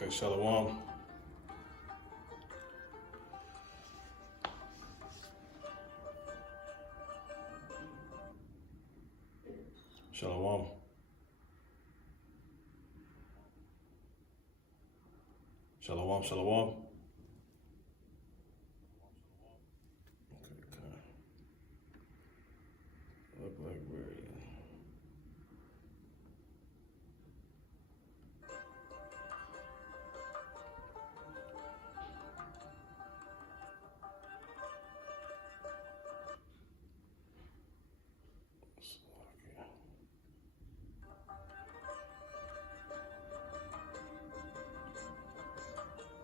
Okay, shalom. Shalom. Shalom, shalom. Okay. Look like we're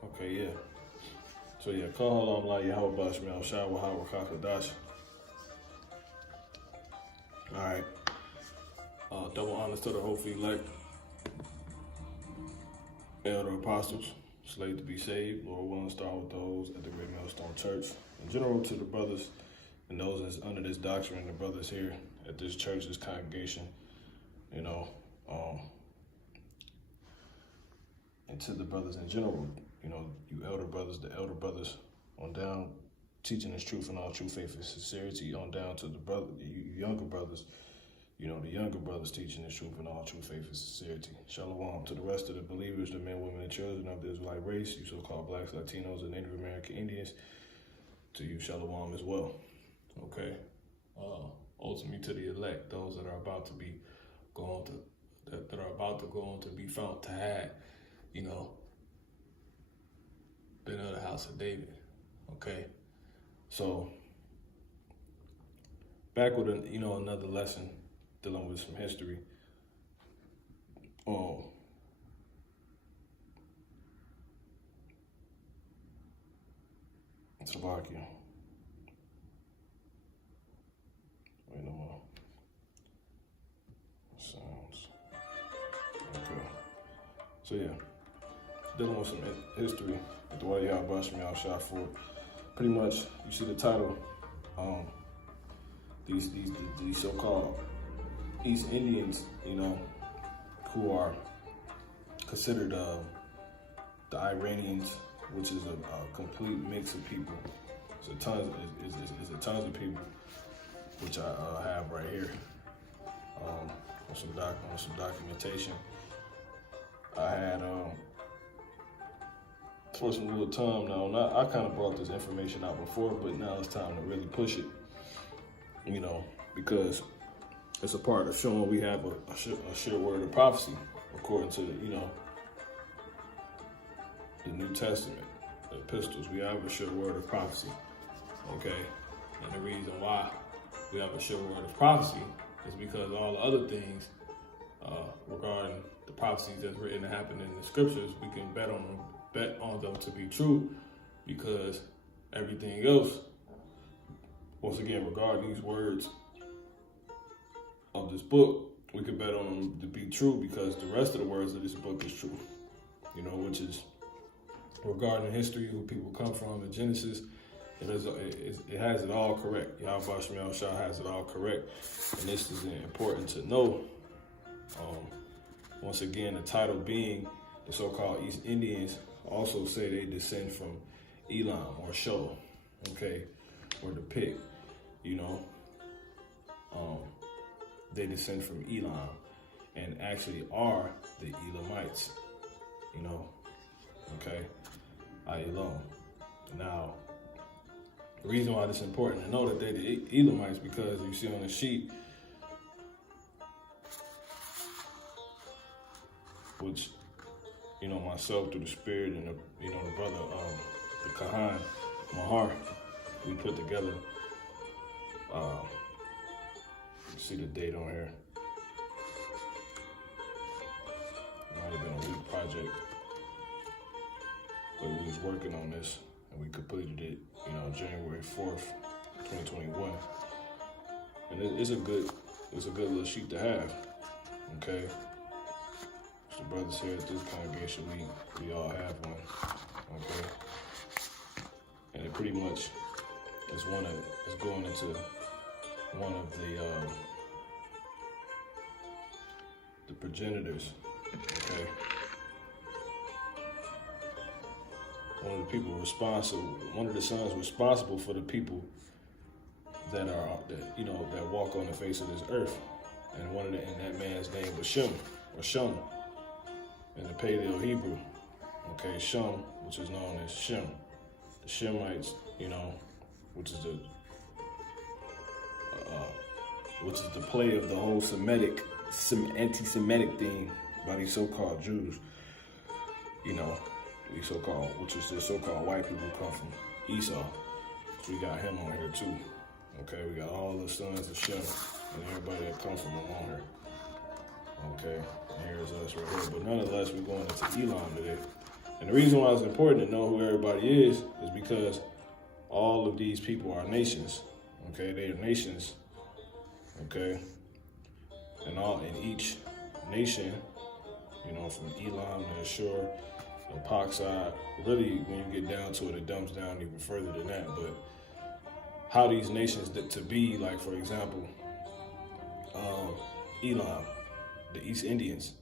okay, yeah. So yeah, call on La Yahweh Bashmi Al-Shah wa Hawakakadash. Alright. Double honors to the hopefully elect elder apostles, slated to be saved. Lord willing, start with those at the Great Millstone Church. In general, to the brothers and those that's under this doctrine, the brothers here at this church, this congregation, you know, and to the brothers in general, you know, you elder brothers, the elder brothers on down, teaching this truth in all true faith and sincerity, on down to the brother, you younger brothers, you know, the younger brothers teaching this truth in all true faith and sincerity. Shalom to the rest of the believers, the men, women, and children of the Israelite race, you so-called blacks, Latinos, and Native American Indians. To you, shalom as well. Okay. Ultimately to the elect, those that are about to be going to, that are about to go on to be found to have, you know, been of the house of David. Okay. So back with another lesson dealing with some history. Slovakia. Wait, no more. Sounds. Okay. So yeah, dealing with some history at the White House Bashmi Al-Shah for pretty much, you see the title, these so-called East Indians, you know, who are considered the Iranians, which is a complete mix of people. It's a tons of people, which I have right here on some documentation. I had for some little time now. I kind of brought this information out before, but now it's time to really push it. You know, because it's a part of showing we have a sure word of prophecy according to the New Testament, the epistles. We have a sure word of prophecy. Okay, and the reason why we have a sure word of prophecy is because all the other things regarding the prophecies that's written to happen in the scriptures, we can bet on them to be true, because everything else, once again, regarding these words of this book, we could bet on them to be true because the rest of the words of this book is true, you know, which is regarding history, who people come from in Genesis. It has it all correct. Yahweh Bashmi Al-Shah has it all correct. And this is important to know. Once again, the title being the so-called East Indians also say they descend from Elam or Show, okay, or the pig, you know. They descend from Elam and actually are the Elamites, you know, okay, Elam. Now, the reason why it's important to know that they're the Elamites, because you see on the sheet, which, you know, myself through the spirit and the brother, the Kahan Mahar, we put together. See the date on here. Might have been a week project, but we was working on this and we completed it, you know, January 4th, 2021. And it's a good little sheet to have. Okay. So the brothers here at this congregation, we all have one. Okay. And it pretty much is going into one of the progenitors, okay, one of the people responsible, one of the sons responsible for the people that walk on the face of this earth. And that man's name was Shem, or Shum, in the Paleo Hebrew. Okay, Shum, which is known as Shem. The Shemites, which is the play of the whole anti-Semitic thing by these so-called Jews. These which is the so-called white people who come from Esau. So we got him on here too. Okay, we got all the sons of Shem and everybody that come from him on here. Okay, and here's us right here. But nonetheless, we're going into Elam today. And the reason why it's important to know who everybody is because all of these people are nations. Okay, they are nations. Okay, and each nation, from Elam to Ashur, and Pakside, really, when you get down to it, it dumps down even further than that. But how these nations to be, like, for example, Elam, the East Indians,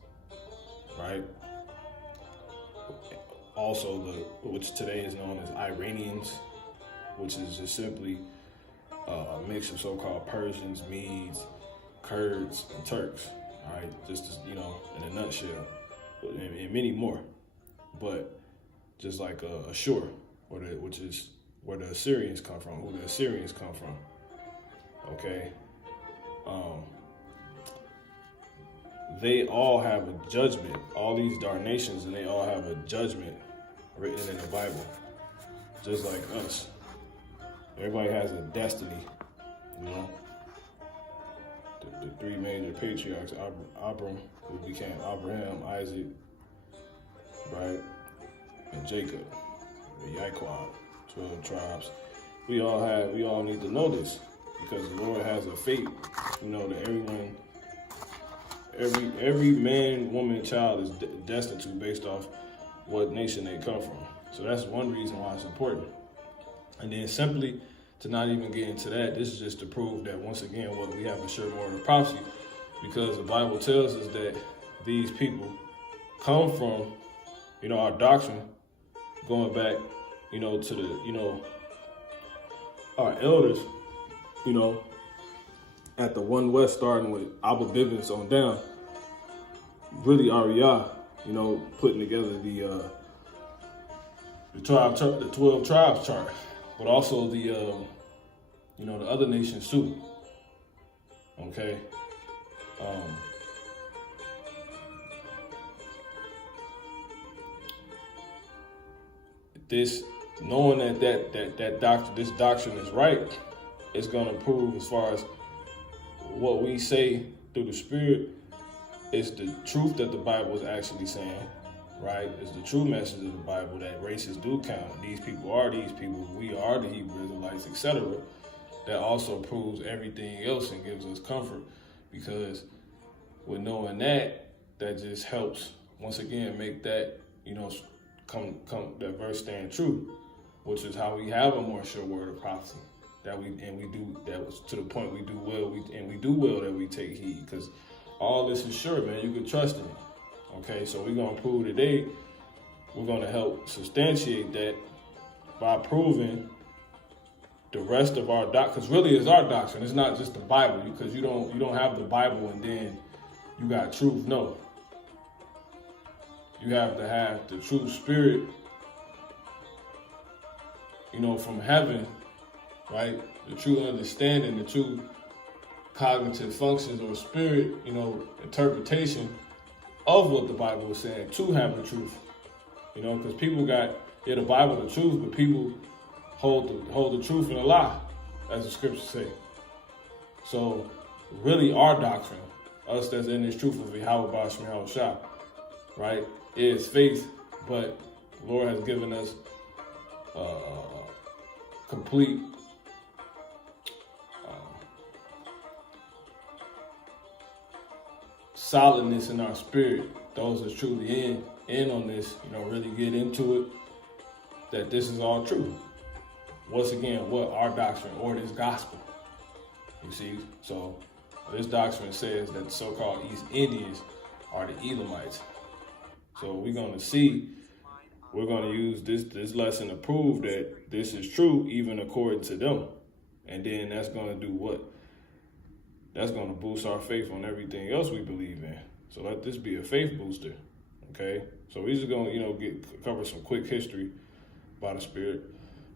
right? Also, which today is known as Iranians, which is just simply a mix of so-called Persians, Medes, Kurds, and Turks. All right, just in a nutshell, and many more. But just like Ashur, which is where the Assyrians come from, who the Assyrians come from. Okay, they all have a judgment. All these dark nations, and they all have a judgment written in the Bible, just like us. Everybody has a destiny, The three major patriarchs, Abram, who became Abraham, Isaac, right, and Jacob, the Yaquab, 12 tribes. We all need to know this because the Lord has a fate, that everyone, every man, woman, child is destined to based off what nation they come from. So that's one reason why it's important. And then simply to not even get into that, this is just to prove that once again, what we have a sure word of prophecy, because the Bible tells us that these people come from, our doctrine, going back, to the, our elders, at the One West, starting with Abba Bivens on down, really Arya, putting together the 12 tribes chart, but also the the other nations too. Okay. This knowing that this doctrine is right, it's gonna prove as far as what we say through the Spirit is the truth that the Bible is actually saying. Right? It's the true message of the Bible that races do count. These people are these people. We are the Hebrew Israelites, etc. That also proves everything else and gives us comfort, because with knowing that just helps once again make that come that verse stand true, which is how we have a more sure word of prophecy. That was to the point we do well that we take heed, because all this is sure, man. You can trust in it. Okay, so we're going to prove today, we're going to help substantiate that by proving the rest of our doctrine, because really it's our doctrine. It's not just the Bible, because you don't have the Bible and then you got truth. No. You have to have the true Spirit, from heaven, right? The true understanding, the true cognitive functions or spirit, interpretation of what the Bible is saying to have the truth, because people got the Bible the truth, but people hold the truth in a lie, as the scriptures say. So really, our doctrine, us that's in this truth of Yahweh Bashmi Yahushua, right, is faith, but the Lord has given us complete solidness in our spirit. Those that's truly in on this, really get into it, that this is all true. Once again, what our doctrine or this gospel, you see? So this doctrine says that the so-called East Indians are the Elamites. So we're going to see we're going to use this lesson to prove that this is true, even according to them. And then that's going to do what? That's going to boost our faith on everything else we believe in. So let this be a faith booster, okay? So we're just going to, cover some quick history by the Spirit.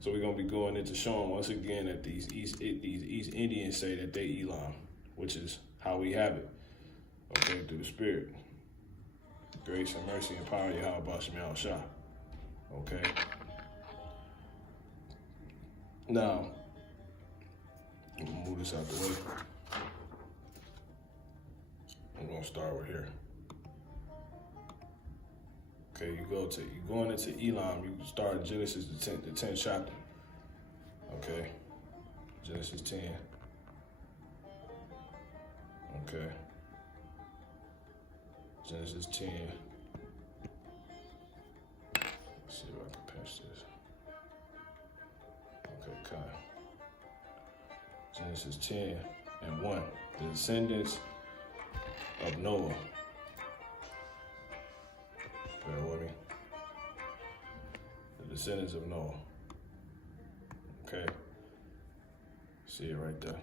So we're going to be going into showing once again that these East Indians say that they Elam, which is how we have it, okay, through the Spirit. Grace and mercy and power, Yahweh Basham Yahweh Shah. Okay. Now, I'm gonna move this out the way. I'm gonna start with here. Okay, you're going into Elam. You start Genesis the 10th chapter. Okay, Genesis 10. Okay, Genesis 10. See if I can patch this. Okay, kind. Genesis 10 and 1. The descendants of Noah. Bear with me. The descendants of Noah. Okay. See it right there.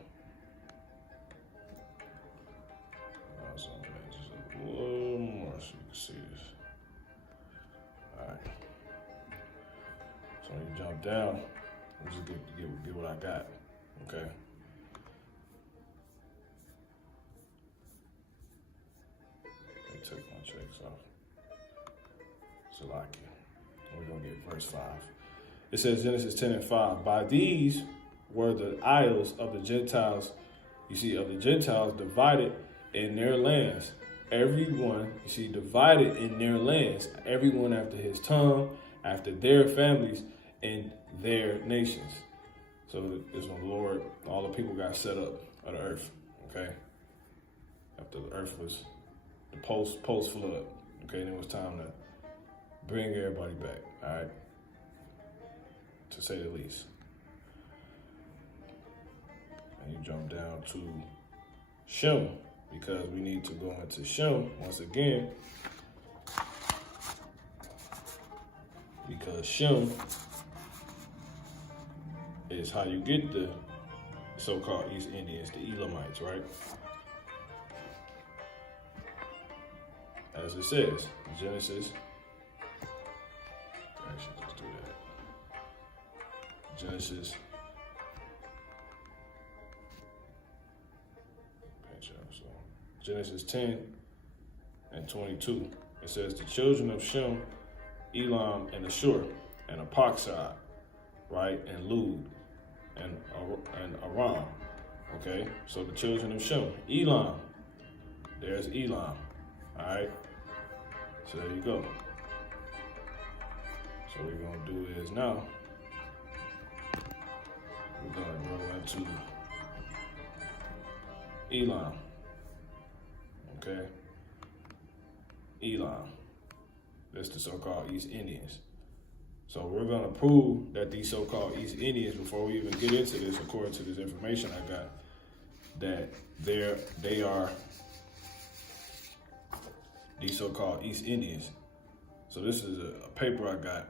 Just a little more so you can see this. All right. So when you jump down, I'll just get what I got, okay? Let me take my checks off. Salakia. We're gonna get verse 5. It says Genesis 10 and 5. By these were the isles of the Gentiles, of the Gentiles divided in their lands. Everyone, divided in their lands, everyone after his tongue, after their families, and their nations. So it's when the Lord, all the people got set up of the earth, okay? After the earth was the post flood, okay? And it was time to bring everybody back, all right? To say the least. And you jump down to Shem, because we need to go into Shem once again. Because Shem is how you get the so-called East Indians, the Elamites, right? As it says, Genesis. Actually, let's do that. Genesis. Genesis 10 and 22. It says the children of Shem, Elam and Ashur, and Apakshad, right, and Lud, and Aram. Okay, so the children of Shem, Elam. There's Elam. All right. So there you go. So what we're gonna do is now we're gonna go into Elam. Okay. Elam. That's the so-called East Indians. So we're going to prove that these so-called East Indians, before we even get into this, according to this information I got, that they are these so-called East Indians. So this is a paper I got.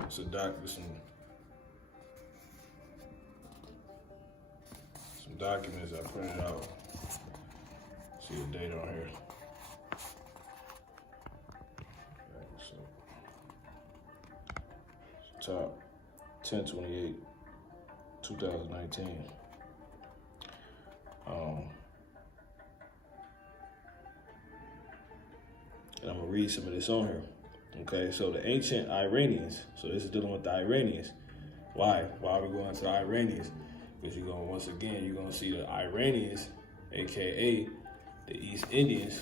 It's some documents I printed out. See the date on here. Top 10/28, 2019. And I'm gonna read some of this on here. Okay, so the ancient Iranians. So this is dealing with the Iranians. Why? Why are we going to the Iranians? Because you're gonna see the Iranians, aka the East Indians,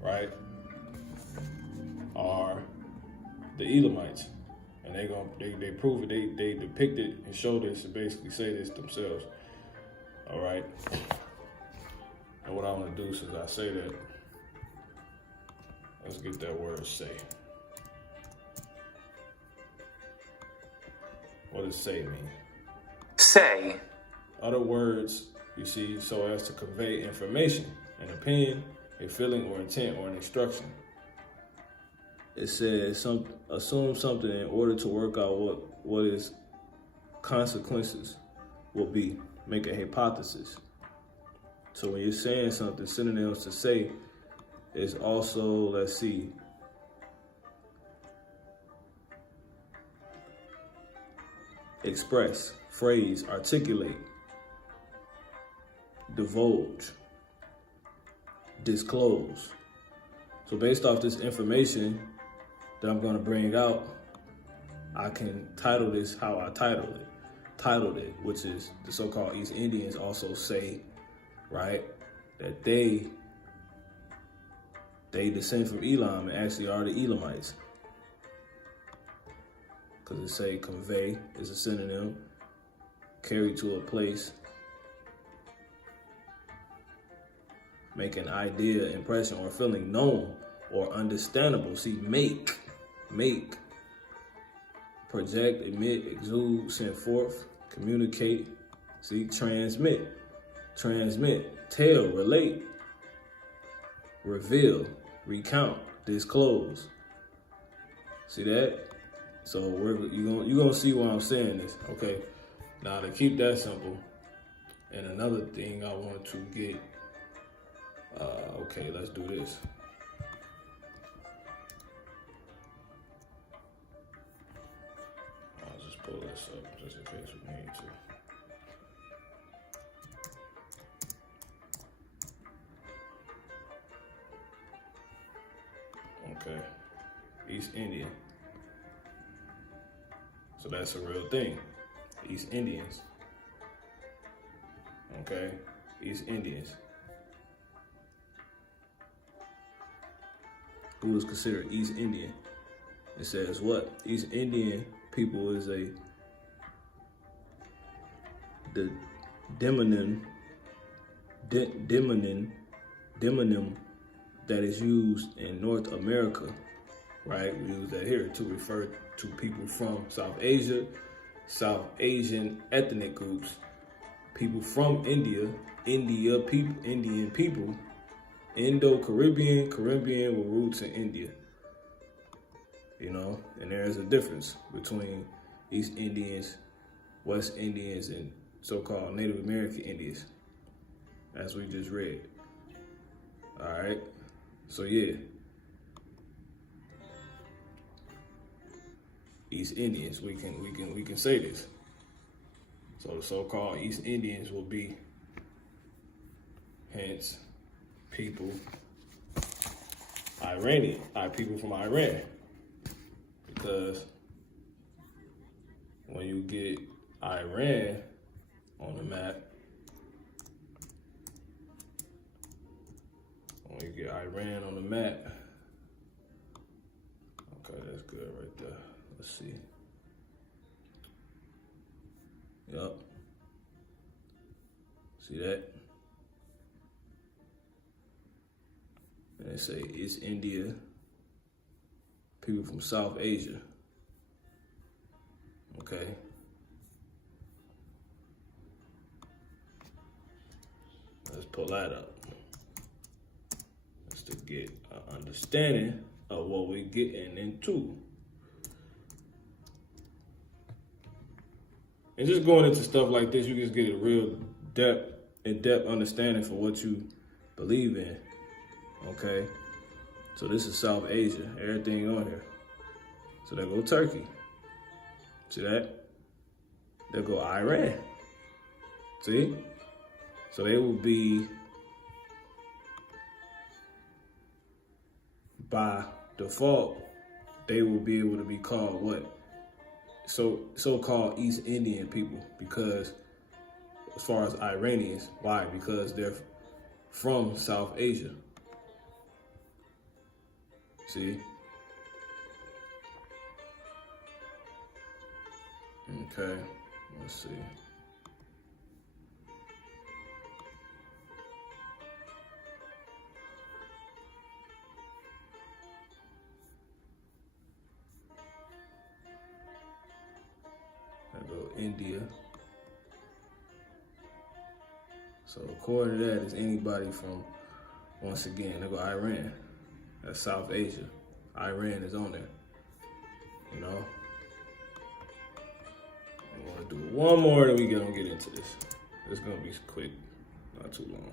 right, are the Elamites. And they prove it, they depict it and show this and basically say this themselves. All right. And what I want to do since I say that, let's get that word say. What does say mean? Say. Other words, so as to convey information, an opinion, a feeling or intent or an instruction. it says assume something in order to work out what its consequences will be. Make a hypothesis. So when you're saying something, synonyms to say is also, let's see, express, phrase, articulate, divulge, disclose. So based off this information that I'm going to bring out, I can title this how I titled it, which is the so-called East Indians also say, right, that they descend from Elam and actually are the Elamites. Because it say convey is a synonym, carry to a place, make an idea, impression, or feeling known or understandable. See, make, project, emit, exude, send forth, communicate. See, transmit, tell, relate, reveal, recount, disclose. See that? So you're gonna see why I'm saying this, okay? Now to keep that simple, and another thing I want to get, okay, let's do this. I'll just pull this up just in case we need to. Okay, East Indian. So that's a real thing. East Indians. Okay, East Indians. Who is considered East Indian? It says what? East Indian people is the demonym that is used in North America, right? We use that here to refer to people from South Asia, South Asian ethnic groups, people from India, Indian people, Indo-Caribbean, Caribbean with roots in India. You know, and there's a difference between East Indians, West Indians, and so-called Native American Indians, as we just read. All right, so yeah. East Indians, we can say this. So the so-called East Indians will be, hence, people, Iranian, people from Iran, because when you get Iran on the map, okay, that's good right there. Let's see. Yup. See that? And they say East India, people from South Asia. Okay. Let's pull that up. Just to get an understanding of what we're getting into. And just going into stuff like this, you just get a real in-depth understanding for what you believe in, okay? So this is South Asia, everything on here. So there go Turkey. See that? There go Iran. See? So they will be, by default, they will be able to be called what? So-called East Indian people, because as far as Iranians, why? Because they're from South Asia. See? Okay, let's see. India. So according to that, is anybody from, once again, they go Iran. That's South Asia. Iran is on there. You know? I want to do one more, then we're going to get into this. It's going to be quick, not too long.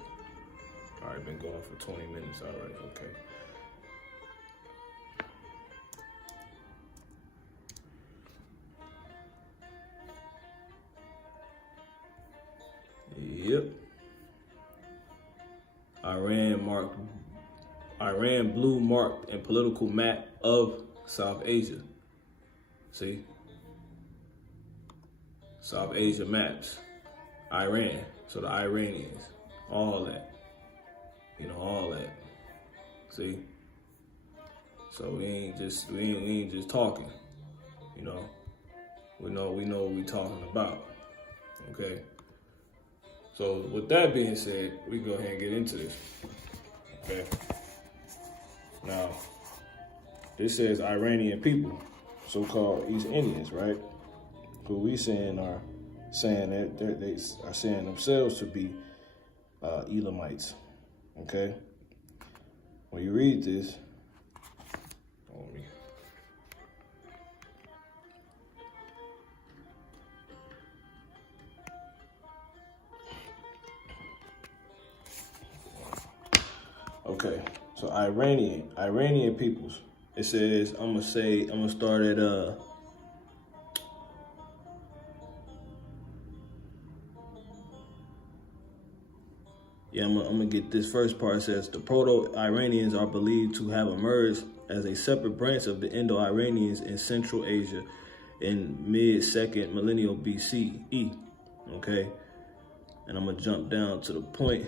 All right, been going for 20 minutes already. Okay. Yep. Iran blue marked and political map of South Asia. See? South Asia maps. Iran. So the Iranians. All that. You know, all that. See? So we ain't just talking. You know. We know what we talking about. Okay. So with that being said, we go ahead and get into this. Okay. Now, this says Iranian people, so-called East Indians, right? Who we saying are saying that they are saying themselves to be Elamites. Okay. When you read this, okay, so Iranian peoples. It says, I'm gonna start at I'm gonna get this first part. It says the Proto-Iranians are believed to have emerged as a separate branch of the Indo-Iranians in Central Asia in mid-2nd millennial BCE. Okay, and I'm gonna jump down to the point.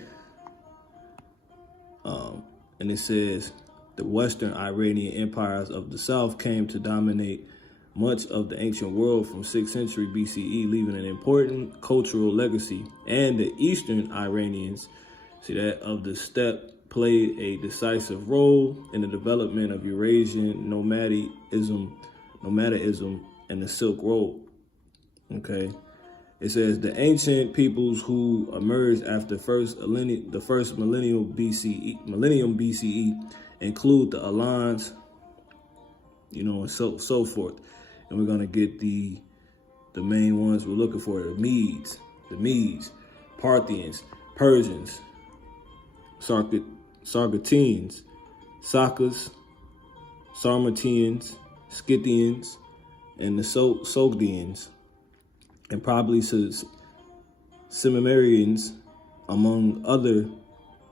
And it says the Western Iranian empires of the South came to dominate much of the ancient world from 6th century BCE, leaving an important cultural legacy. And the Eastern Iranians, see that, of the steppe played a decisive role in the development of Eurasian nomadism and the Silk Road. Okay. It says the ancient peoples who emerged after the first millennium BCE include the Alans, you know, and so forth. And we're gonna get the main ones we're looking for: the Medes, Parthians, Persians, Sarmatians, Sakas, Sarmatians, Scythians, and the Sogdians. And probably Cimmerians, among other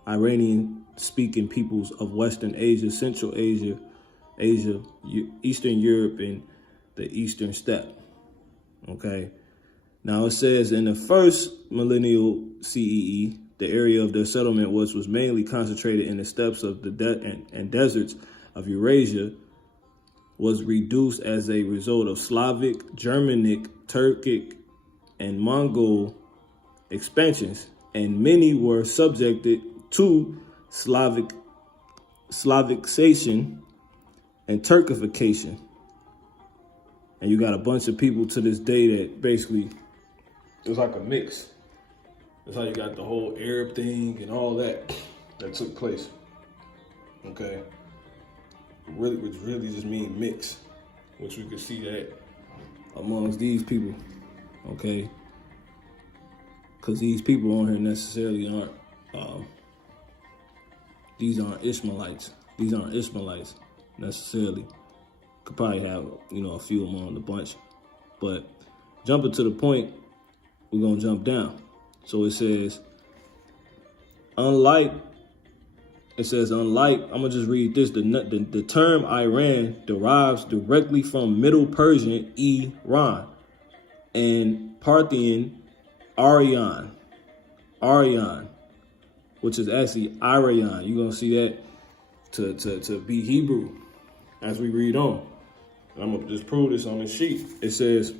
Iranian-speaking peoples of Western Asia, Central Asia, Eastern Europe, and the Eastern Steppe. Okay. Now it says in the first millennial CEE, the area of their settlement was mainly concentrated in the steppes of the and deserts of Eurasia, was reduced as a result of Slavic, Germanic, Turkic, and Mongol expansions, and many were subjected to Slavicization and Turkification. And you got a bunch of people to this day that basically, it's like a mix. That's how you got the whole Arab thing and all that took place. Okay. Which really just means mix, which we could see that amongst these people. Okay, because these people on here necessarily aren't, these aren't Ishmaelites. These aren't Ishmaelites necessarily. Could probably have, you know, a few of them on the bunch. But jumping to the point, we're going to jump down. So it says, unlike, I'm going to just read this. The term Iran derives directly from Middle Persian Iran and Parthian Aryan, which is actually Aryan. You're going to see that to be Hebrew as we read on. And I'm going to just prove this on the sheet. It says,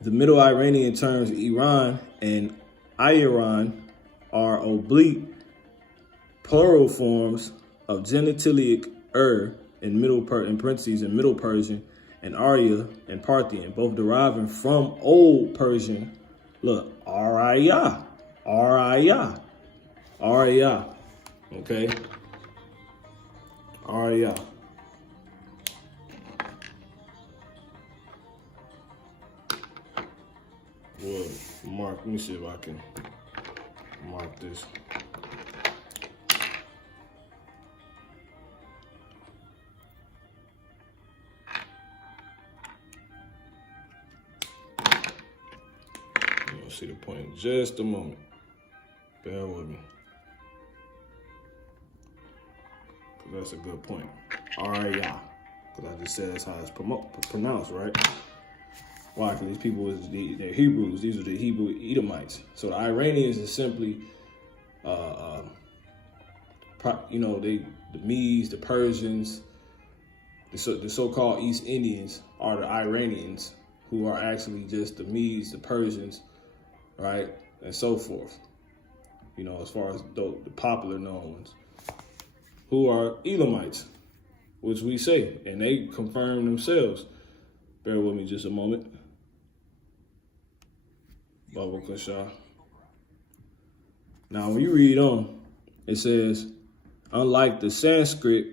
the Middle Iranian terms Iran and Iran are oblique plural forms of genitalic in Middle Persian, and Arya and Parthian, both deriving from Old Persian. Look, Arya. Okay. Arya. Well, mark, let me see if I can mark this. You'll see the point in just a moment. Bear with me. That's a good point. Arya. Because I just said that's how it's pronounced, right? Why? Because these people, they're Hebrews. These are the Hebrew Elamites. So the Iranians is simply, the Medes, the Persians, the so-called East Indians are the Iranians, who are actually just the Medes, the Persians, right? And so forth. You know, as far as the popular known ones, who are Elamites, which we say, and they confirm themselves. Bear with me just a moment. Baba Kasha. Now, when you read on, it says, unlike the Sanskrit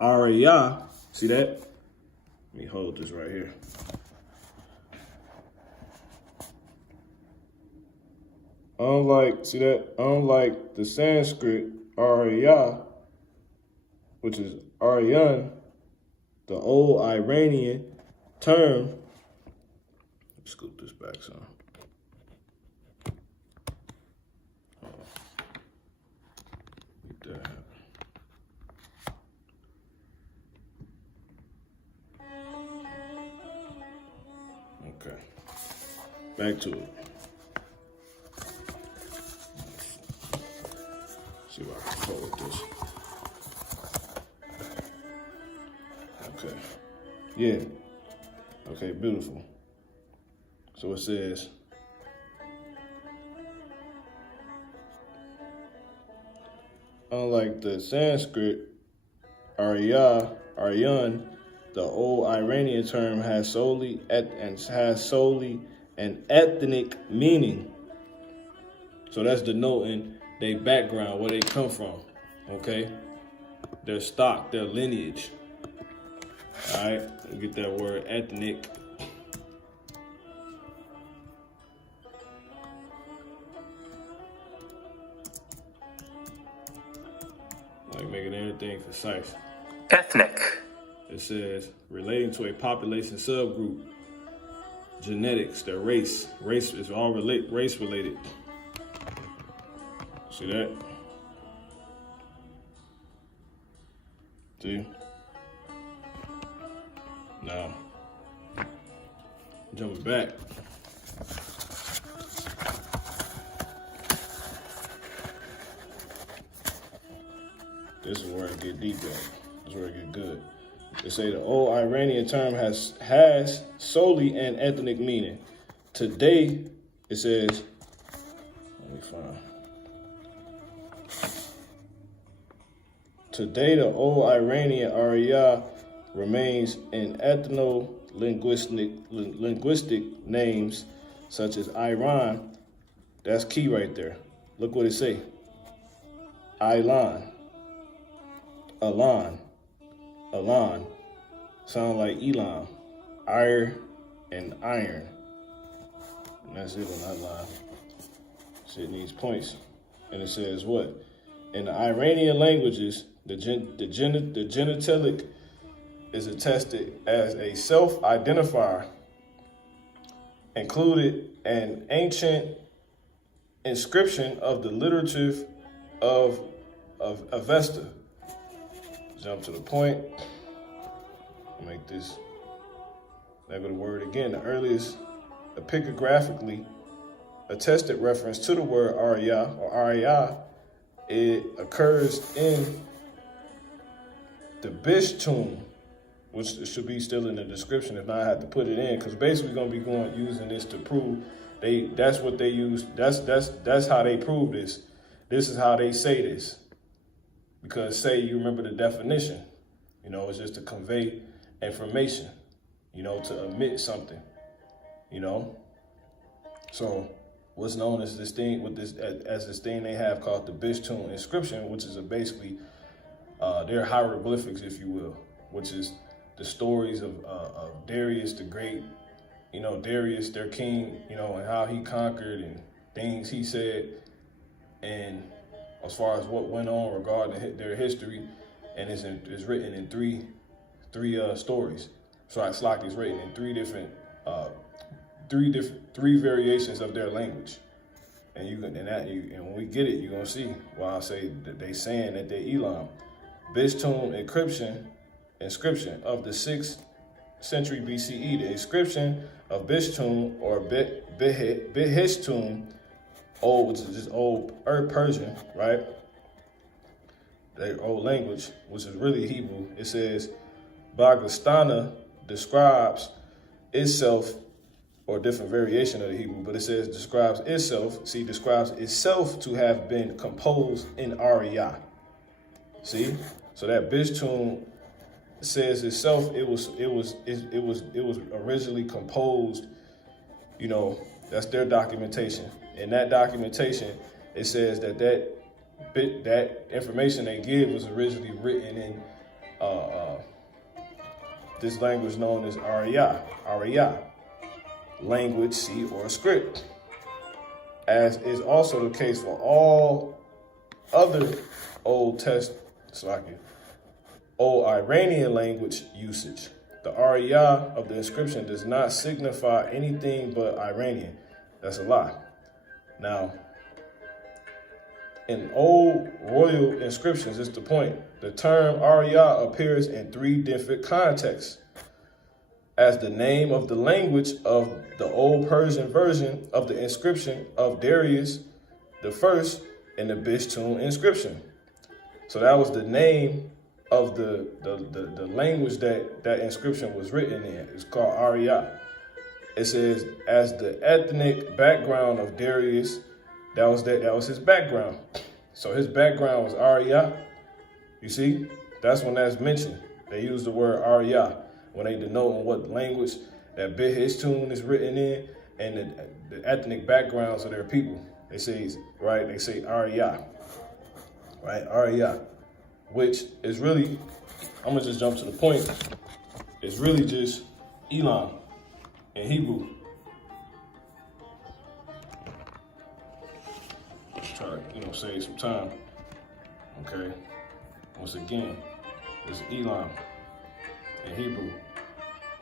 Arya, see that? Let me hold this right here. Unlike the Sanskrit Arya, which is Aryan, the old Iranian term. Let's scoop this back some. Make that happen. Okay. Back to it. See if I can fold this. Okay. Yeah. Okay, beautiful. So it says, unlike the Sanskrit Aryan, the old Iranian term has solely an ethnic meaning. So that's denoting their background, where they come from. Okay, their stock, their lineage. All right, we get that word ethnic. Like making everything precise. Ethnic. It says relating to a population subgroup. Genetics, their race. Race is all race related. See that? See? Now, jumping back. This is where it get deep at. This is where it get good. They say the old Iranian term has solely an ethnic meaning. Today, it says, let me find. Today, the old Iranian Arya remains in ethno-linguistic names such as Iran. That's key right there. Look what it say. Ilan. Alan. Sound like Elam. Ire and iron. And that's it on that line. Shit needs points. And it says what? In the Iranian languages, the genitalic is attested as a self-identifier, included an ancient inscription of the literature of Avesta. Jump to the point. Make this negative word again. The earliest epigraphically attested reference to the word Arya or Arya, it occurs in the Behistun, which should be still in the description if not I have to put it in, because basically we're gonna be using this to prove that's what they use. That's how they prove this. This is how they say this. Because say you remember the definition, it's just to convey information, to omit something, So what's known as this thing they have called the Behistun Inscription, which is basically their hieroglyphics, if you will, which is the stories of Darius the Great, you know, Darius, their king, you know, and how he conquered and things he said, and as far as what went on regarding their history, and it's written in three stories. So it's like it's written in three variations of their language, and and when we get it, you're gonna see why I say that they saying that they Elam. Behistun inscription of the 6th century BCE. The inscription of Behistun or Behistun, which is just old Persian, right? Their old language, which is really Hebrew. It says, Bagastana describes itself, or a different variation of the Hebrew, but it says describes itself to have been composed in Arya. See? So that Behistun says itself, it was originally composed, you know, that's their documentation. In that documentation, it says that information they give was originally written in this language known as Arya language, or script, as is also the case for all other Old Iranian language usage. The Arya of the inscription does not signify anything but Iranian. That's a lie. Now, in old royal inscriptions, it's the point. The term Arya appears in 3 different contexts: as the name of the language of the old Persian version of the inscription of Darius the First in the Behistun inscription. So that was the name of the language that inscription was written in. It's called Arya. It says, as the ethnic background of Darius, that was his background. So his background was Arya. You see, that's when that's mentioned. They use the word Arya when they denote what language that Behistun is written in and the ethnic backgrounds of their people. They say, right? They say Arya, right? Arya, which is really, I'm gonna just jump to the point. It's really just Elam in Hebrew. Just try to, save some time. Okay. Once again, it's Elam in Hebrew.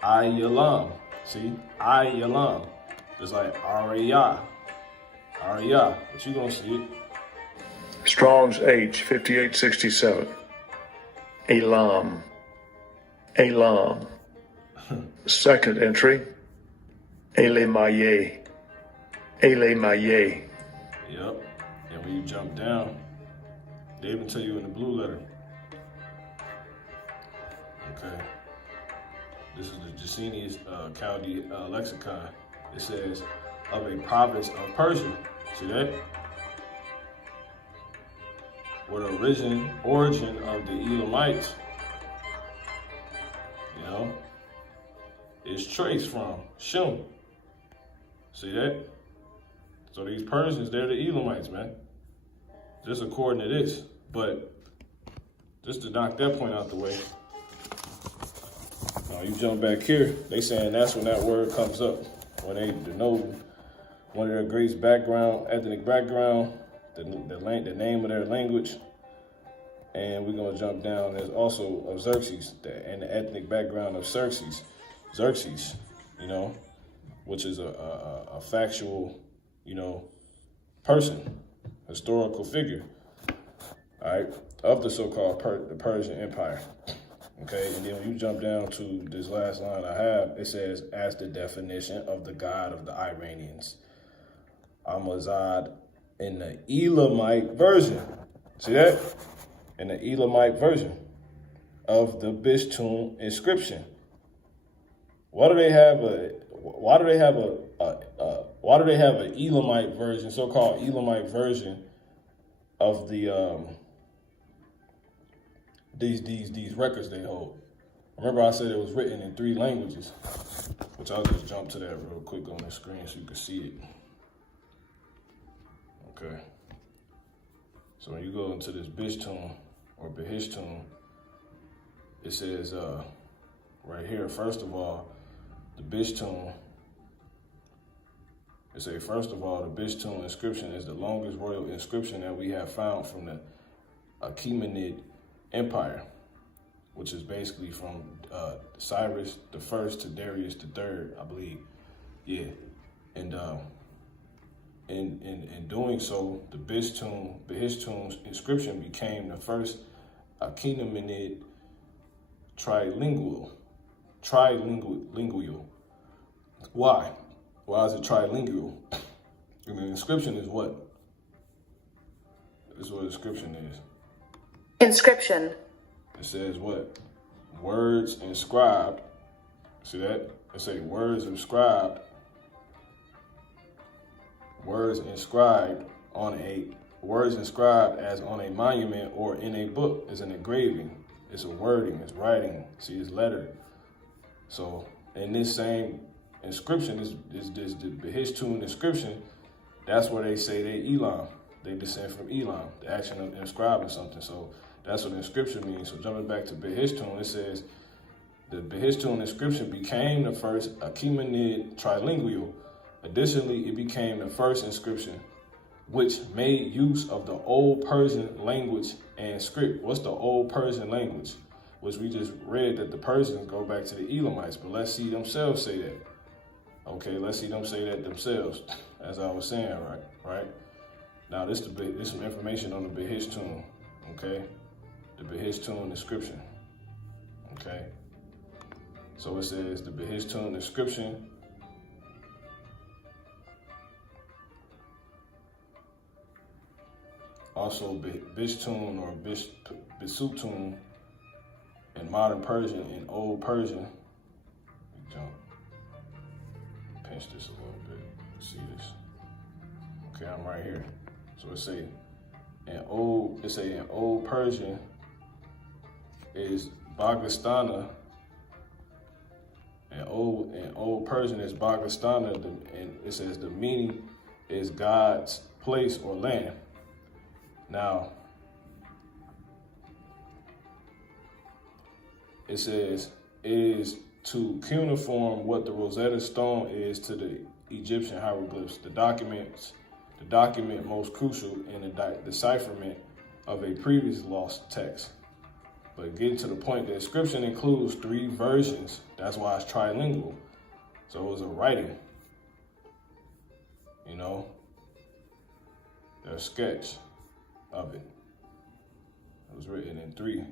ELAM. See? ELAM. It's like Arya. Arya. But you gonna see it. Strong's H 5867. Elam. Elam. Second entry. Elamites. Elamites. Yep. And when you jump down, they even tell you in the blue letter. Okay. This is the Jacinius Chaldee lexicon. It says, of a province of Persia. See that? Where the origin of the Elamites, is traced from Shum. See that? So these Persians, they're the Elamites, man. Just according to this. But just to knock that point out the way, you jump back here, they saying that's when that word comes up. When they denote one of their great ethnic background, the name of their language. And we're gonna jump down. There's also of Xerxes and the ethnic background of Xerxes, which is a factual, person, historical figure, all right, of the so-called the Persian Empire. Okay, and then when you jump down to this last line I have, it says, as the definition of the god of the Iranians, Amazad in the Elamite version. See that? In the Elamite version of the Behistun inscription. Why do they have an Elamite version, so-called Elamite version of the these records they hold? Remember I said it was written in 3 languages, which I'll just jump to that real quick on the screen so you can see it. Okay. So when you go into this Behistun or Behistun, it says right here, first of all, the Behistun, it says, first of all, the Behistun inscription is the longest royal inscription that we have found from the Achaemenid Empire, which is basically from Cyrus the First to Darius the Third, I believe. Yeah, and in doing so, the Behistun inscription became the first Achaemenid trilingual. Why? Why is it trilingual? And the inscription is what? This is what the inscription is. Inscription. It says what? Words inscribed. See that? It says words inscribed. Words inscribed as on a monument or in a book is an engraving. It's a wording, it's writing. See, it's letter. So in this same inscription, this the Behistun inscription, that's where they say they Elam. They descend from Elam, the action of inscribing something. So that's what inscription means. So jumping back to Behistun, it says the Behistun inscription became the first Achaemenid trilingual. Additionally, it became the first inscription which made use of the Old Persian language and script. What's the Old Persian language? Which we just read that the Persians go back to the Elamites, but let's see themselves say that. Okay, let's see them say that themselves, as I was saying, right? Now, this is some information on the Behistun, okay? The Behistun inscription, okay? So it says the Behistun inscription also Behistun or Behistun in modern Persian and Old Persian. Jump. Pinch this a little bit. See this? Okay, I'm right here. So it say in Old Persian is Bagastana. And Old Persian is Bagastana, and it says the meaning is God's place or land. Now, it says it is to cuneiform what the Rosetta Stone is to the Egyptian hieroglyphs. The document most crucial in the decipherment of a previous lost text. But getting to the point, the inscription includes 3 versions. That's why it's trilingual. So it was a writing, you know, their sketch of it. It was written in three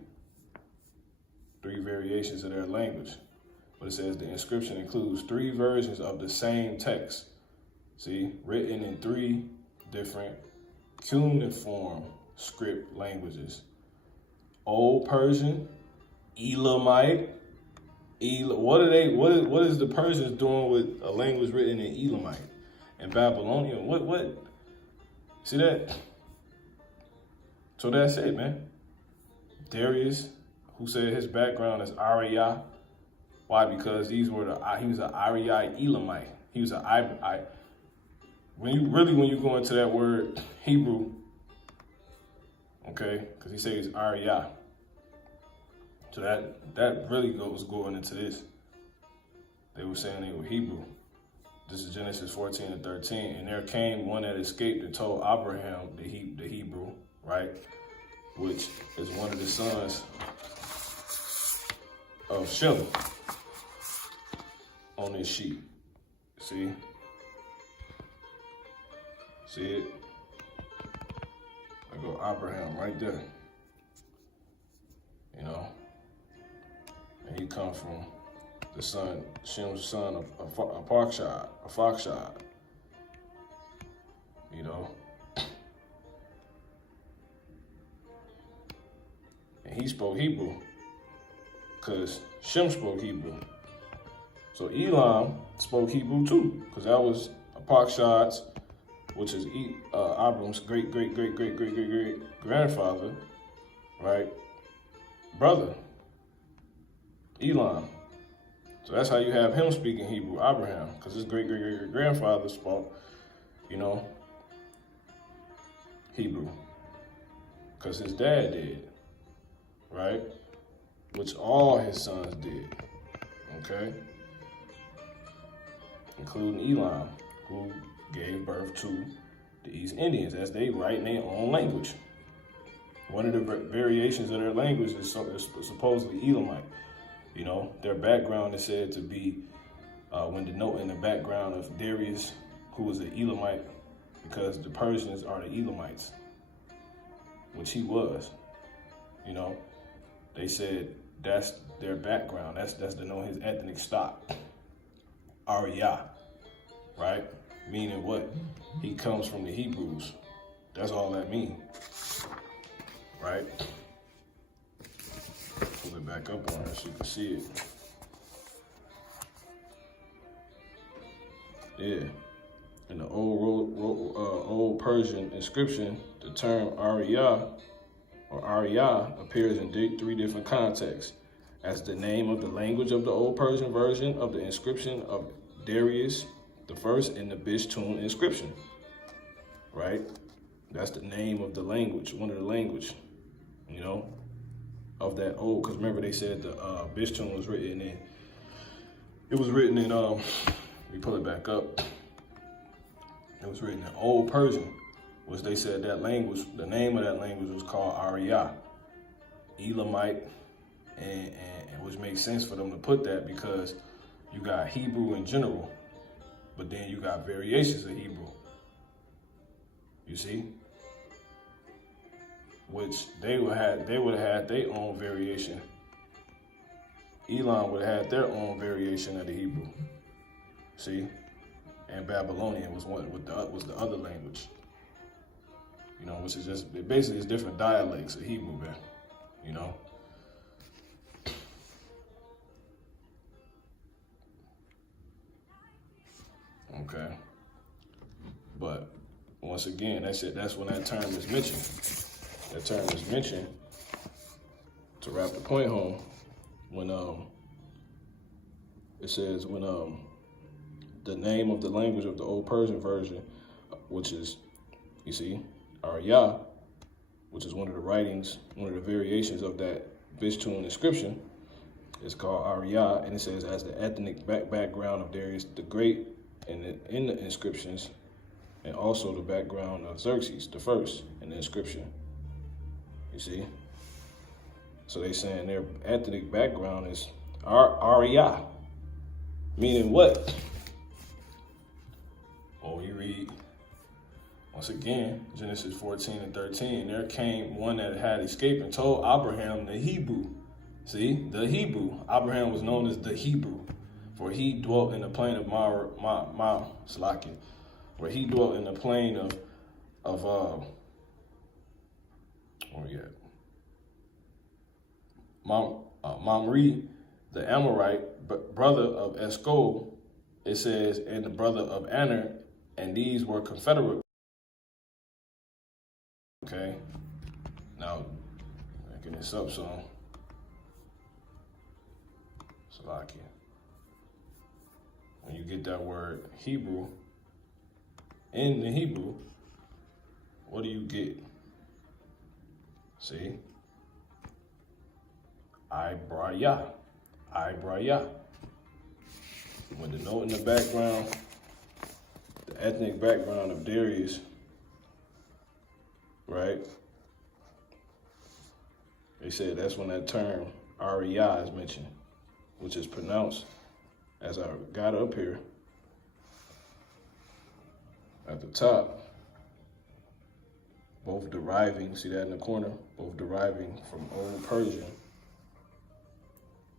variations of their language. But it says the inscription includes 3 versions of the same text. See, written in 3 different cuneiform script languages. Old Persian, Elamite. What is the Persians doing with a language written in Elamite and Babylonian? What? See that? So that's it, man. Darius, who said his background is Arya. Why? Because he was an Arya Elamite. He was when you go into that word Hebrew, okay, because he says Arya. So that really goes going into this. They were saying they were Hebrew. This is Genesis 14:13. And there came one that escaped and told Abraham, the Hebrew, right? Which is one of the sons of Shem on this sheet. See? See it? I go Abraham right there. You know? And he comes from the son, Shem's son of Foxshad. You know? And he spoke Hebrew because Shem spoke Hebrew. So Elam spoke Hebrew too, because that was Foxshad's, which is Abram's great grandfather, right? Brother, Elam. So that's how you have him speaking Hebrew, Abraham, because his great grandfather spoke, you know, Hebrew, because his dad did. right? Which all his sons did, okay? Including Elam, who gave birth to the East Indians, as they write in their own language. One of the variations of their language is supposedly Elamite. You know, their background is said to be when denoting the background of Darius, who was an Elamite, because the Persians are the Elamites, which he was. You know, they said that's their background. That's denoting his ethnic stock. Arya, right? Meaning what? He comes from the Hebrews. That's all that means, right? Pull it back up on her so you can see it. Yeah. In the old Persian inscription, the term Arya or Arya appears in three different contexts as the name of the language of the old Persian version of the inscription of Darius the First in the Behistun Inscription, right? That's the name of the language, one of the language, you know, of that old, because remember they said the Behistun was written in, it was written in, let me pull it back up. It was written in Old Persian, which they said that language, the name of that language was called Arya, Elamite, and which makes sense for them to put that because you got Hebrew in general, but then you got variations of Hebrew. You see? Which they would have had their own variation. Elam would have had their own variation of the Hebrew. See? And Babylonian was the other language. You know, which is just basically it's different dialects of Hebrew, man. You know? Okay. But once again, that's it. That's when that term is mentioned. That term is mentioned to wrap the point home when it says when the name of the language of the old Persian version, which is, you see, Arya, which is one of the writings, one of the variations of that Behistun inscription, is called Arya, and it says as the ethnic background of Darius the Great in the inscriptions, and also the background of Xerxes the First in the inscription. You see? So they saying their ethnic background is Arya, meaning what? Well, we read, once again, Genesis 14 and 13, there came one that had escaped and told Abraham the Hebrew. See, the Hebrew. Abraham was known as the Hebrew, for he dwelt in the plain of where he dwelt in the plain of where we at? Mamre, the Amorite, brother of Eshcol, it says, and the brother of Aner, and these were confederate. Okay, now making this up some. Salakia. When you get that word Hebrew, in the Hebrew, what do you get? See? Ibraya. When denoting the background, the ethnic background of Darius, right? They said that's when that term Arya is mentioned, which is pronounced, as I got up here at the top, both deriving, see that in the corner, both deriving from Old Persian.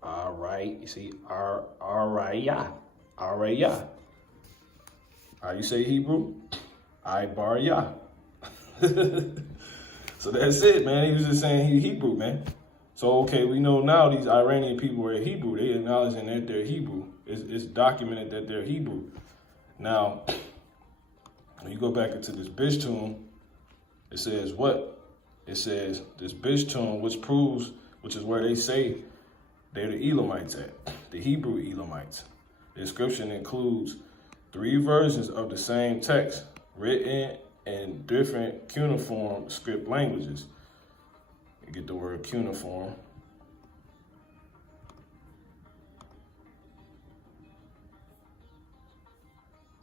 Alright, you see, Arya. How you say Hebrew? Ibarya. So that's it, man. He was just saying he Hebrew, man. So, okay, we know now these Iranian people are Hebrew. They acknowledging that they're Hebrew. It's documented that they're Hebrew. Now, when you go back into this Behistun, it says what? It says this Behistun, which is where they say they're the Elamites at, the Hebrew Elamites. The inscription includes 3 versions of the same text written in different cuneiform script languages. You get the word cuneiform.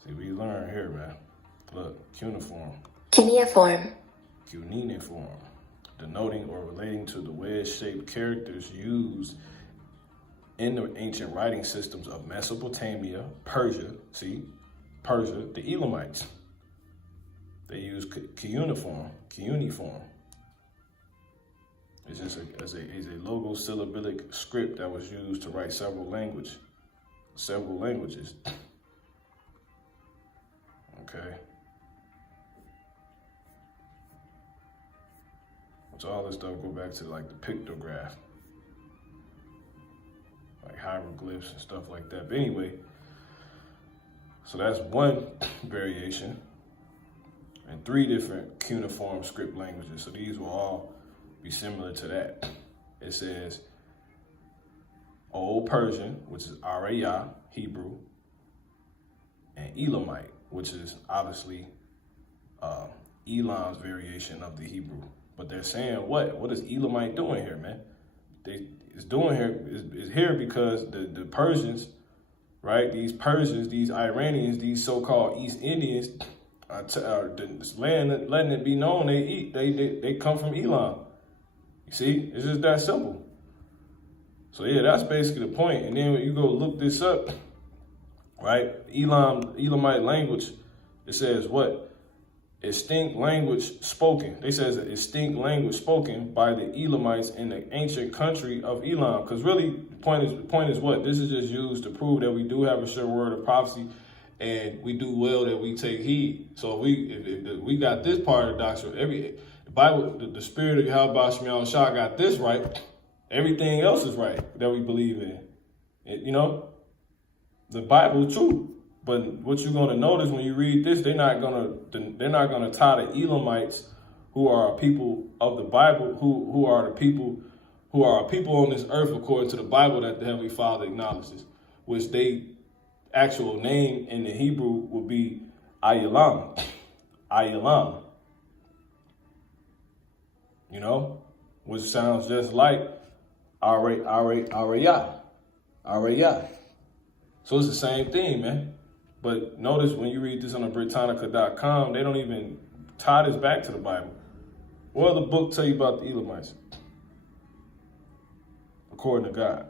See, we learn here, man. Look, cuneiform. Cuneiform. Cuneiform, denoting or relating to the wedge-shaped characters used in the ancient writing systems of Mesopotamia, Persia, Persia, the Elamites. They use cuneiform. It's just a logosyllabic script that was used to write several languages. Okay. So all this stuff go back to like the pictograph, like hieroglyphs and stuff like that. But anyway, so that's one variation and 3 different cuneiform script languages. So these will all be similar to that. It says Old Persian, which is Arya, Hebrew, and Elamite, which is obviously Elam's variation of the Hebrew. But they're saying what is Elamite doing here, man? Is here because the Persians, right? These Persians, these Iranians, these so-called East Indians, letting it be known they come from Elam. You see, it's just that simple. So yeah, that's basically the point. And then when you go look this up, right? Elamite language, it says what? Extinct language spoken. They says an extinct language spoken by the Elamites in the ancient country of Elam. Because really, the point is what? This is just used to prove that we do have a sure word of prophecy, and we do well that we take heed. So if we got this part of the doctrine, the Bible, the spirit of Yahweh Shemiah Shah got this right, everything else is right that we believe in. The Bible is true. But what you're going to notice when you read this, they're not going to tie the Elamites, who are a people of the Bible, who are a people on this earth according to the Bible that the Heavenly Father acknowledges, which they actual name in the Hebrew would be ELAM. Which sounds just like Arya. So it's the same thing, man. But notice when you read this on the Britannica.com, they don't even tie this back to the Bible. What does the book tell you about the Elamites? According to God.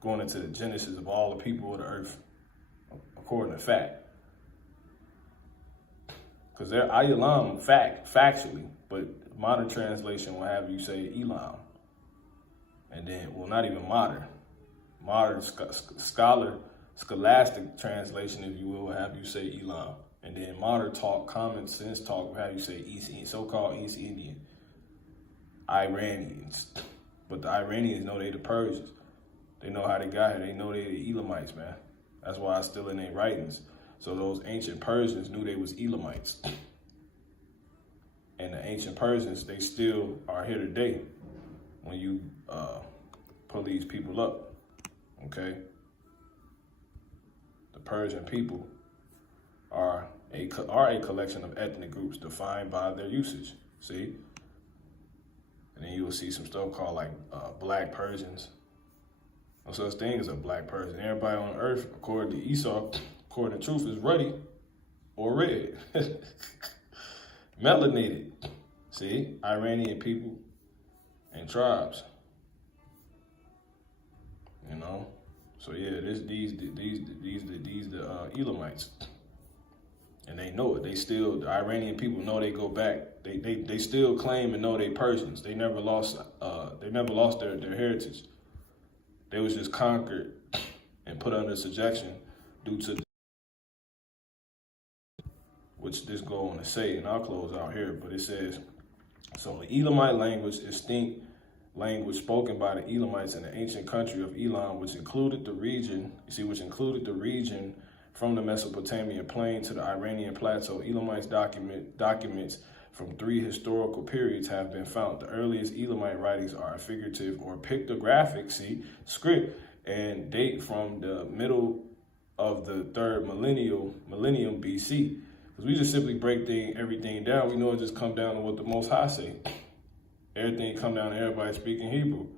Going into the genesis of all the people of the earth, according to fact. Because they're Elam factually, but modern translation will have you say Elam. And then, well, not even modern. Modern scholastic translation, if you will have you say Elam. And then modern talk, common sense talk, will have you say so-called East Indian. Iranians. But the Iranians know they the Persians. They know how they got here. They know they the Elamites, man. That's why it's still in their writings. So those ancient Persians knew they was Elamites. And the ancient Persians, they still are here today. When you pull these people up, okay? The Persian people are a collection of ethnic groups defined by their usage, see? And then you will see some stuff called like Black Persians. No such thing as a Black Persian. Everybody on earth, according to Esau, according to truth, is ruddy or red. Melanated, see? Iranian people and tribes, So yeah, these the Elamites, and they know it. The Iranian people know they go back. They still claim and know they Persians. They never lost their heritage. They was just conquered and put under subjection due to which this go on to say, and I'll close out here. But it says, so the Elamite language is distinct language spoken by the Elamites in the ancient country of Elam, which included the region from the Mesopotamian plain to the Iranian plateau. Elamites documents from 3 historical periods have been found. The earliest Elamite writings are a figurative or pictographic script and date from the middle of the 3rd millennium BC. Because we just simply break everything down. We know it just come down to what the Most High say. Everything come down to everybody speaking Hebrew.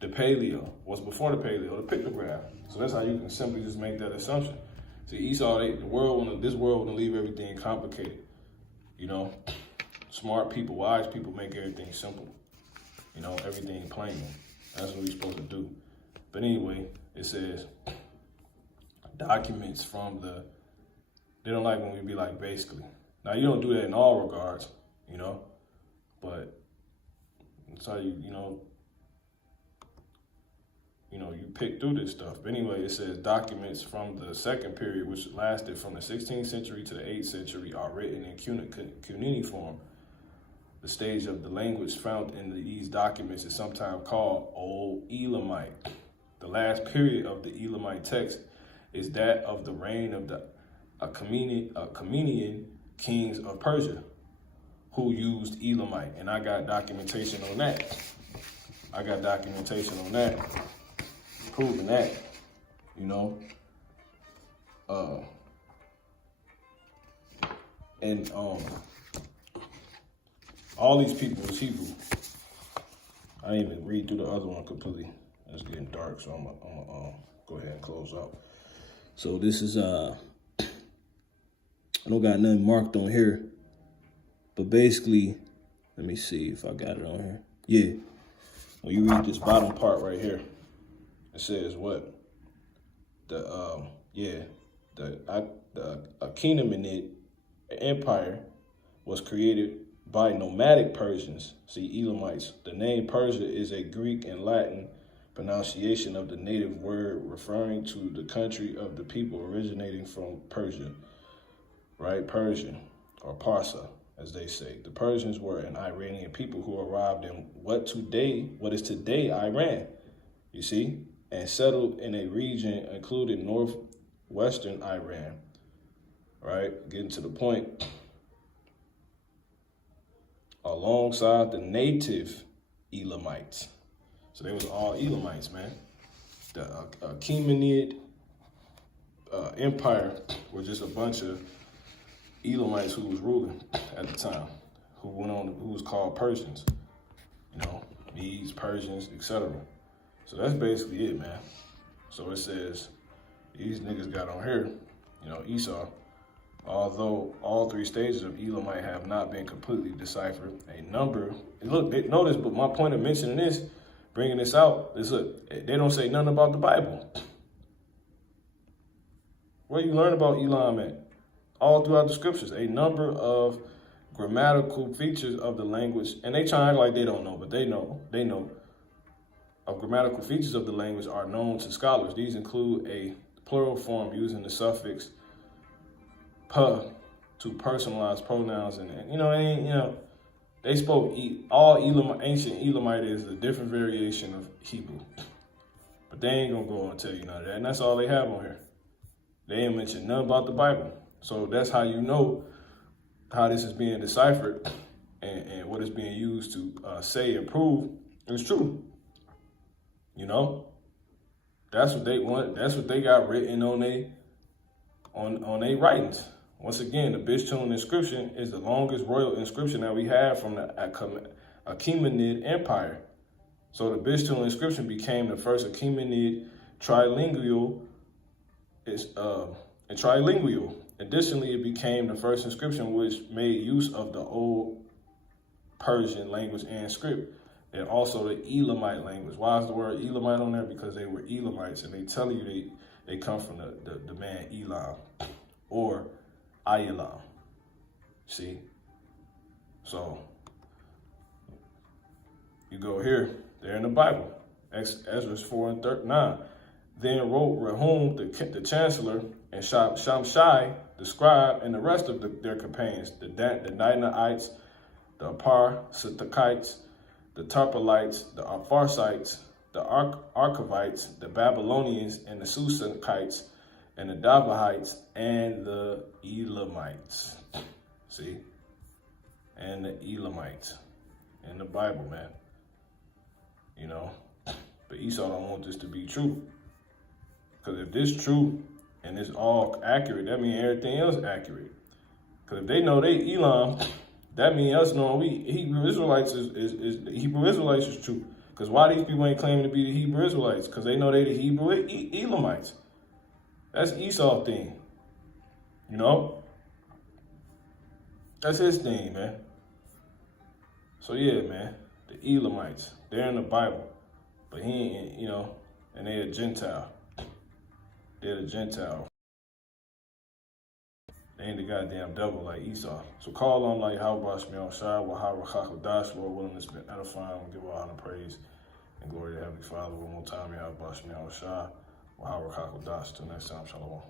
The paleo, what's before the paleo, the pictograph. So that's how you can simply just make that assumption. See, Esau, this world want to leave everything complicated. You know, smart people, wise people make everything simple. You know, everything plain. That's what we're supposed to do. But anyway, it says documents from they don't like when we be like basically. Now, you don't do that in all regards, you know, but that's how you pick through this stuff. But anyway, it says documents from the second period, which lasted from the 16th century to the 8th century, are written in cuneiform. The stage of the language found in these documents is sometimes called Old Elamite. The last period of the Elamite text is that of the reign of the Achaemenid kings of Persia, who used Elamite. And I got documentation on that. Proving that, you know. And all these people was Hebrew. I didn't even read through the other one completely. It's getting dark, so I'm gonna go ahead and close out. So this is I don't got nothing marked on here, but basically, let me see if I got it on here. Yeah, when you read this bottom part right here, it says what? The Achaemenid Empire was created by nomadic Persians. See, Elamites. The name Persia is a Greek and Latin pronunciation of the native word referring to the country of the people originating from Persia, right? Persian, or Parsa, as they say. The Persians were an Iranian people who arrived in what is today Iran, you see, and settled in a region including northwestern Iran, right? Getting to the point. Alongside the native Elamites. So they was all Elamites, man. The Achaemenid Empire was just a bunch of Elamites who was ruling at the time, who was called Persians. You know, Medes, Persians, etc. So that's basically it, man. So it says, these niggas got on here, you know, Esau. Although all three stages of Elamite have not been completely deciphered, notice, but my point of mentioning this, bringing this out, is look, they don't say nothing about the Bible. Where you learn about Elam at? All throughout the scriptures, a number of grammatical features of the language, and they try to act like they don't know, but they know. Of grammatical features of the language are known to scholars. These include a plural form using the suffix "pa" to personalize pronouns, and they spoke all ancient Elamite is a different variation of Hebrew, but they ain't gonna go and tell you none of that, and that's all they have on here. They ain't mentioned nothing about the Bible, so that's how you know how this is being deciphered and what is being used to say and prove is true. You know, that's what they want. That's what they got written on their writings. Once again, the Behistun Inscription is the longest royal inscription that we have from the Achaemenid Empire. So the Behistun Inscription became the first Achaemenid trilingual. Additionally, it became the first inscription which made use of the Old Persian language and script, and also the Elamite language. Why is the word Elamite on there? Because they were Elamites, and they tell you they come from the man Elam, or Elam. See? So, you go here, they're in the Bible. Ezra 4 and 9. Then wrote Rehum, the chancellor, and Shamshai, the scribe, and the rest of their companions, the Dinaites, the Parsakites, the Tarpalites, the Apharsites, the Archavites, the Babylonians, and the Susakites, and the Davahites, and the Elamites. See? And the Elamites in the Bible, man. You know? But Esau don't want this to be true. Because if this true and it's all accurate, that means everything else accurate. Because if they know they Elam, that means us knowing we Hebrew Israelites is the Hebrew Israelites is true. Because why these people ain't claiming to be the Hebrew Israelites? Because they know they the Hebrew Elamites. That's Esau thing. You know? That's his thing, man. So yeah, man. The Elamites. They're in the Bible. But he ain't, you know, and they're a Gentile. They're the Gentile. They ain't the goddamn devil like Esau. So call on like how Bash me on Shah, Wahara Chakadash, Lord willing to spend edifying, give all honor, praise, and glory to Heavenly Father. One more time, Yahweh Bash me on Shah, Wahara Chakadash. Till next time, Shalom.